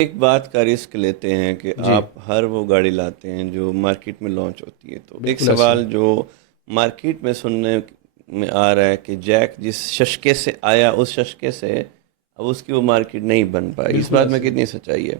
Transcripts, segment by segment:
ایک بات کا رسک لیتے ہیں کہ جی آپ ہر وہ گاڑی لاتے ہیں جو مارکیٹ میں لانچ ہوتی ہے، تو ایک بالکل ایسے ہے۔ سوال جو مارکیٹ میں سننے میں آ رہا ہے کہ جیک جس ششکے سے آیا اس ششکے سے اب اس کی وہ مارکیٹ نہیں بن پائی، اس بالکل بات میں ایسے ہے کتنی سچائی ہے؟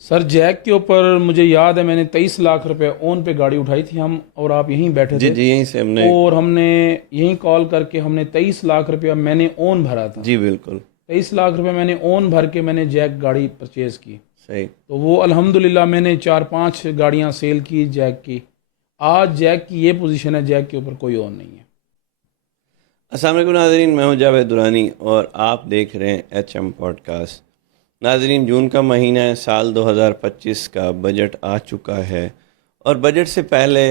سر، جیک کے اوپر مجھے یاد ہے میں نے 23 لاکھ روپے اون پہ گاڑی اٹھائی تھی، ہم اور آپ یہیں بیٹھے جی تھے، جی، یہیں سے ہم نے. اور ہم نے یہیں کال کر کے ہم نے 23 لاکھ روپیہ میں نے اون بھرا تھا۔ جی بالکل 23 لاکھ روپے میں نے اون بھر کے میں نے جیک گاڑی پرچیز کی، صحیح. تو وہ الحمدللہ میں نے 4-5 گاڑیاں سیل کی جیک کی۔ آج جیک کی یہ پوزیشن ہے، جیک کے اوپر کوئی اور نہیں ہے۔ السلام علیکم ناظرین، میں ہوں جاوید درانی اور آپ دیکھ رہے ہیں ایچ ایم پوڈ کاسٹ۔ ناظرین، جون کا مہینہ ہے، سال 2025 کا بجٹ آ چکا ہے، اور بجٹ سے پہلے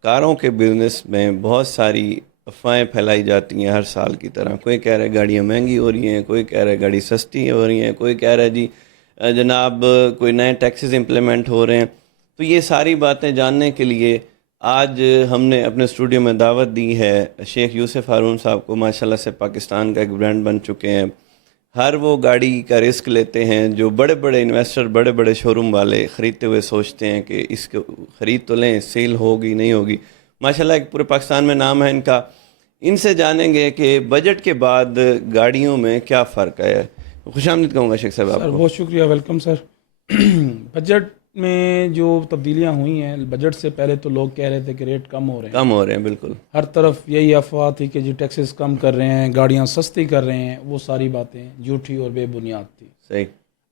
کاروں کے بزنس میں بہت ساری افواہیں پھیلائی جاتی ہیں ہر سال کی طرح۔ کوئی کہہ رہا ہے گاڑیاں مہنگی ہو رہی ہیں، کوئی کہہ رہا ہے گاڑی سستی ہو رہی ہیں، کوئی کہہ رہا ہے جی جناب کوئی نئے ٹیکسز امپلیمنٹ ہو رہے ہیں۔ تو یہ ساری باتیں جاننے کے لیے آج ہم نے اپنے اسٹوڈیو میں دعوت دی ہے شیخ یوسف ہارون صاحب کو۔ ماشاءاللہ سے پاکستان کا ایک برانڈ بن چکے ہیں، ہر وہ گاڑی کا رسک لیتے ہیں جو بڑے بڑے انویسٹر، بڑے بڑے شو روم والے خریدتے ہوئے سوچتے ہیں کہ اس کو خرید تو لیں، سیل ہوگی نہیں ہوگی۔ ماشاءاللہ ایک پورے پاکستان میں نام ہے ان کا۔ ان سے جانیں گے کہ بجٹ کے بعد گاڑیوں میں کیا فرق ہے۔ خوش آمدید کہوں گا شیخ صاحب آپ سر کو۔ بہت شکریہ، ویلکم سر۔ بجٹ میں جو تبدیلیاں ہوئی ہیں، بجٹ سے پہلے تو لوگ کہہ رہے تھے کہ ریٹ کم ہو رہے ہیں، کم ہو رہے ہیں بالکل ہر طرف یہی افواہ تھی کہ جی ٹیکسز کم کر رہے ہیں، گاڑیاں سستی کر رہے ہیں، وہ ساری باتیں جھوٹی اور بے بنیاد تھی۔ صحیح.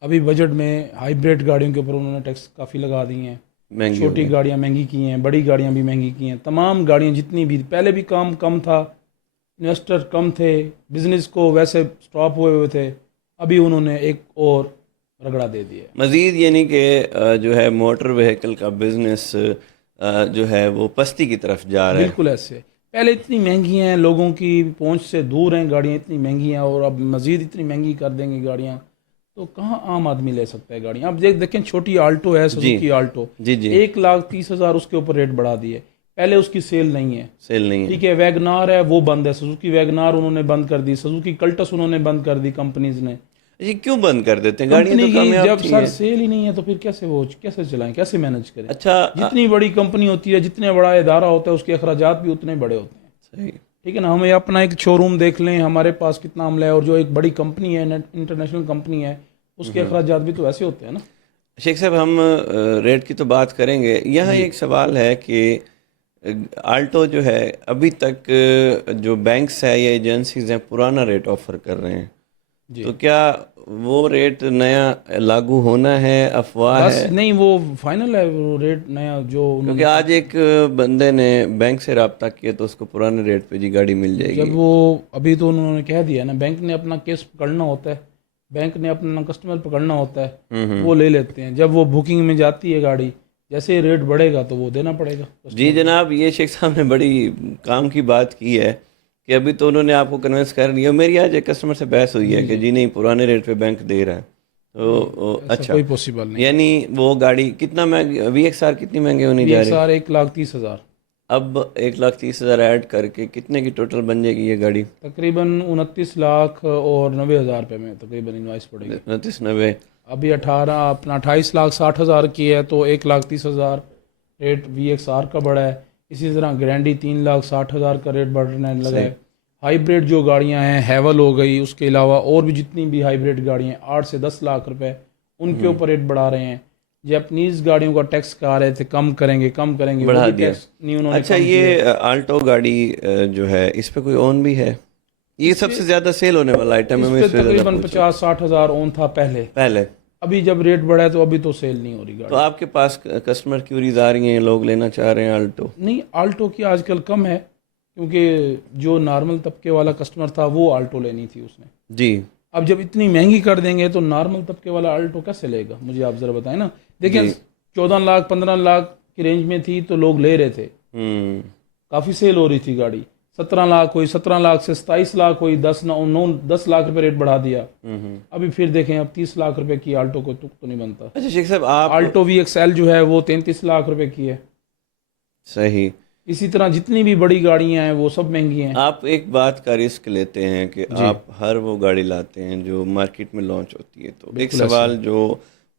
ابھی بجٹ میں ہائیبریڈ گاڑیوں کے اوپر انہوں نے ٹیکس کافی لگا دی ہیں، مہنگی ہو چھوٹی گئی. گاڑیاں مہنگی کی ہیں، بڑی گاڑیاں بھی مہنگی کی ہیں، تمام گاڑیاں جتنی بھی پہلے بھی کم تھا، انویسٹر کم تھے، بزنس کو ویسے سٹاپ ہوئے تھے، ابھی انہوں نے ایک اور رگڑا دے دیا ہے۔ مزید یعنی کہ جو ہے موٹر وہیکل کا بزنس جو ہے وہ پستی کی طرف جا رہا ہے. بالکل ایسے پہلے اتنی مہنگی ہیں، لوگوں کی پہنچ سے دور ہیں گاڑیاں، اتنی مہنگی ہیں، اور اب مزید اتنی مہنگی کر دیں گے گاڑیاں، تو کہاں عام آدمی لے سکتا ہے گاڑیاں۔ اب دیکھیں چھوٹی آلٹو ہے، جی سزوکی آلٹو، جی جی. 1,30,000 اس کے اوپر ریٹ بڑھا دیے، پہلے اس کی سیل نہیں ہے۔ سیل نہیں ہے. ٹھیک ہے، ویگنار ہے وہ بند ہے، سزوکی ویگنار انہوں نے بند کر دی، سزوکی کلٹس انہوں نے بند کر دی کمپنیز نے۔ جی کیوں بند کر دیتے ہیں؟ گاڑیاں کمپنی تو کی کامیاب جب تھی سر ہیں. سیل ہی نہیں ہے تو پھر کیسے وہ کیسے چلائیں، کیسے مینج کریں؟ اچھا. جتنی بڑی کمپنی ہوتی ہے، جتنے بڑا ادارہ ہوتا ہے، اس کے اخراجات بھی اتنے بڑے ہوتے ہیں۔ صحیح. ٹھیک ہے نا، ہمیں اپنا ایک شو روم دیکھ لیں، ہمارے پاس کتنا عملہ ہے، اور جو ایک بڑی کمپنی ہے، انٹرنیشنل کمپنی ہے، اس کے اخراجات بھی تو ایسے ہوتے ہیں نا۔ شیخ صاحب، ہم ریٹ کی تو بات کریں گے، یہاں جی ایک سوال ہے کہ آلٹو جو ہے ابھی تک جو بینکس ہے یا ایجنسیز ہیں پرانا ریٹ آفر کر رہے ہیں، جی تو کیا وہ ریٹ نیا لاگو ہونا ہے، افواہ بس ہے؟ نہیں، وہ فائنل ہے، وہ ریٹ نیا جو انہوں کیونکہ نے آج ایک بندے نے بینک سے رابطہ کیا تو اس کو پرانے ریٹ پہ جی گاڑی مل جائے گی. جب وہ ابھی تو انہوں نے کہہ دیا نا، بینک نے اپنا کیس پکڑنا ہوتا ہے، بینک نے اپنا کسٹمر پکڑنا ہوتا ہے، وہ لے لیتے ہیں۔ جب وہ بکنگ میں جاتی ہے گاڑی، جیسے ہی ریٹ بڑھے گا تو وہ دینا پڑے گا جی کسٹمر کو۔ جناب، یہ شیخ صاحب نے بڑی کام کی بات کی ہے کہ ابھی تو انہوں نے آپ کو کنونس کر لیا۔ میری آج ایک کسٹمر سے بحث ہوئی ہے جی کہ جی جی نہیں، پرانے ریٹ پہ بینک دے رہا ہے، تو ایسا اچھا، کوئی پاسبل نہیں ہے۔ یعنی وہ گاڑی کتنا مہنگی، وی ایکس آر کتنی مہنگی ہونی ابھی جا ایک رہی؟ سار 1,30,000، اب 1,30,000 ایڈ کر کے کتنے کی ٹوٹل بن جائے گی یہ گاڑی؟ تقریباً 29,90,000 روپے میں تقریباً انوائس پڑے گی۔ 29,90. ابھی 28,60,000 کی ہے، تو 1,30,000 ریٹ وی ایکس آر کا بڑا ہے۔ اسی طرح گرینڈی 3,60,000 کا ریٹ بڑھنے لگا صحیح. ہے۔ ہائیبریڈ جو گاڑیاں ہیں، ہیول ہو گئی، اس کے علاوہ اور بھی جتنی بھی ہائیبریڈ گاڑیاں ہیں، 8 سے 10 لاکھ روپے ان کے اوپر ریٹ بڑھا رہے ہیں۔ جیپنیز گاڑیوں کا ٹیکس کہا رہے تھے کم کریں گے کم کریں گے، وہ بڑھا بھی دیا. ٹیکس نہیں انہوں نے اچھا، کم کیا۔ یہ آلٹو گاڑی جو ہے اس پہ کوئی اون بھی ہے؟ یہ اس سب پہ سے زیادہ سیل ہونے والا آئٹم ہے، اس میں پہ اس سے زیادہ تقریباً پوچھ رہا ہوں 50-60 ہزار اون تھا پہلے، پہلے. ابھی جب ریٹ بڑھا ہے تو ابھی تو سیل نہیں ہو رہی تو گاڑی۔ آپ کے پاس کسٹمر کیوریز آ رہی ہیں، لوگ لینا چاہ رہے ہیں آلٹو؟ نہیں، آلٹو کی آج کل کم ہے، کیونکہ جو نارمل طبقے والا کسٹمر تھا وہ آلٹو لینی تھی اس نے۔ جی اب جب اتنی مہنگی کر دیں گے تو نارمل طبقے والا آلٹو کیسے لے گا؟ مجھے آپ ذرا بتائیں نا۔ دیکھیں، جی. 14 لاکھ 15 لاکھ کی رینج میں تھی تو لوگ لے رہے تھے، ہوں. کافی سیل ہو رہی تھی گاڑی۔ 17 لاکھ ہوئی، 17 لاکھ سے 27 لاکھ ہوئی، 10 لاکھ روپے ریٹ بڑھا دیا۔ ابھی پھر دیکھیں، اب 30 لاکھ روپے کی آلٹو کو تک تو نہیں بنتا۔ اچھا شیخ صاحب، آپ آلٹو وی ایکس ایل جو ہے وہ 33 لاکھ روپے کی ہے۔ صحیح. اسی طرح جتنی بھی بڑی گاڑیاں ہیں وہ سب مہنگی ہیں۔ آپ ایک بات کا رسک لیتے ہیں کہ جی آپ ہر وہ گاڑی لاتے ہیں جو مارکیٹ میں لانچ ہوتی ہے، تو ایک بالکل ایسے ہے۔ سوال جو